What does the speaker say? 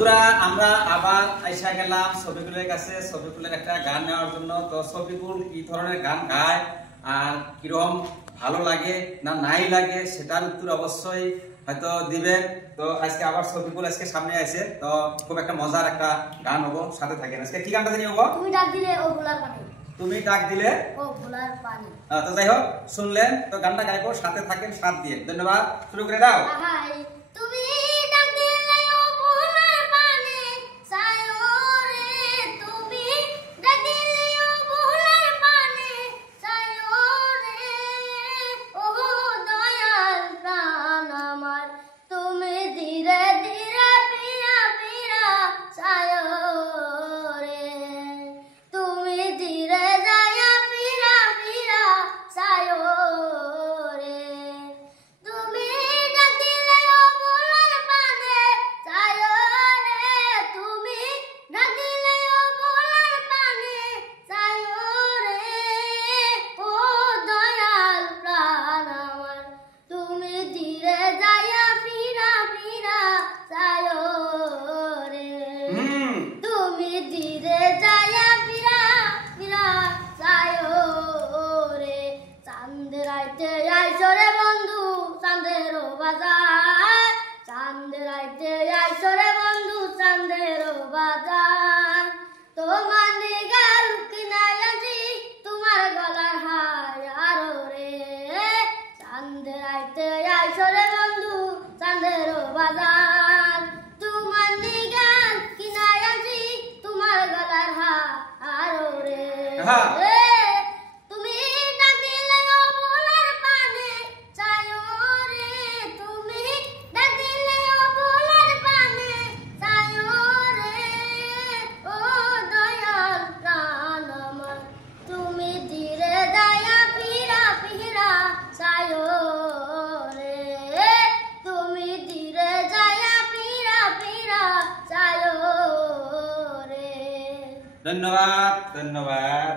বন্ধুরা আমরা আবার আইসা গেলাম শফিকুলের কাছে, শফিকুলের একটা গান নেওয়ার জন্য। তো শফিকুল কি ধরনের গান গায় আর কিরকম ভালো লাগে না নাই লাগে সেটার উত্তর অবশ্যই হয়তো দিবেন। তো আজকে আবার শফিকুল আজকে সামনে আছে, তো খুব একটা মজার একটা গান হবো, সাথে থাকেন। আজকে কি গানটা জানি হবো? তুমি ডাক দিলে ও ভোলার পানি। তুমি ডাক দিলে ও ভোলার পানি। তো যাই হোক, শুনলেন তো গানটা গাইবো, সাথে থাকেন, সাথ দিয়ে। ধন্যবাদ, শুরু করে দাও। তুমি ডাক দিলে ও ভোলার পানি সায়োরে, তুমি ডাক দিলে ও ভোলার পানি সায়োরে, ও দয়াল প্রাণ আমার তুমি ধীরে ধীরে পিরা পিরা সায়োরে, তুমি ধীরে যায়া পিরা পিরা সায়োরে, তুমি ডাক দিলে ও ভোলার পানি সায়োরে, তুমি ডাক দিলে ও ভোলার পানি সায়োরে, ও দয়াল প্রাণ আমার তুমি ধীরে যায়া পিরা পিরা সায়োরে, তুমি ধীরে যায়া পিরা পিরা সায়োরে। চাঁদ রাইতে আইসরে বন্ধু চাঁদের বাজার, চাঁদ রাইতে আইসরে বন্ধু চাঁদের বাজার, তোমার নিগাল কিনাই আজি তোমার গলার হার আরো রে, চাঁদ রাইতে আইসরে বন্ধু চাঁদের বাজার, তোমার নিগাল কিনাই আজি তোমার গলার হার আরো রে। তুমি ডাক দিলে ও ভোলার পানি সায়োরে, তুমি ডাক দিলে ও ভোলার পানি সায়োরে, ও দয়াল প্রাণ আমার তুমি ধীরে দয়া পিরা পিরা সায়োরে, তুমি ধীরে দয়া পিরা পিরা সায়োরে। ধন্যবাদ, ধন্যবাদ।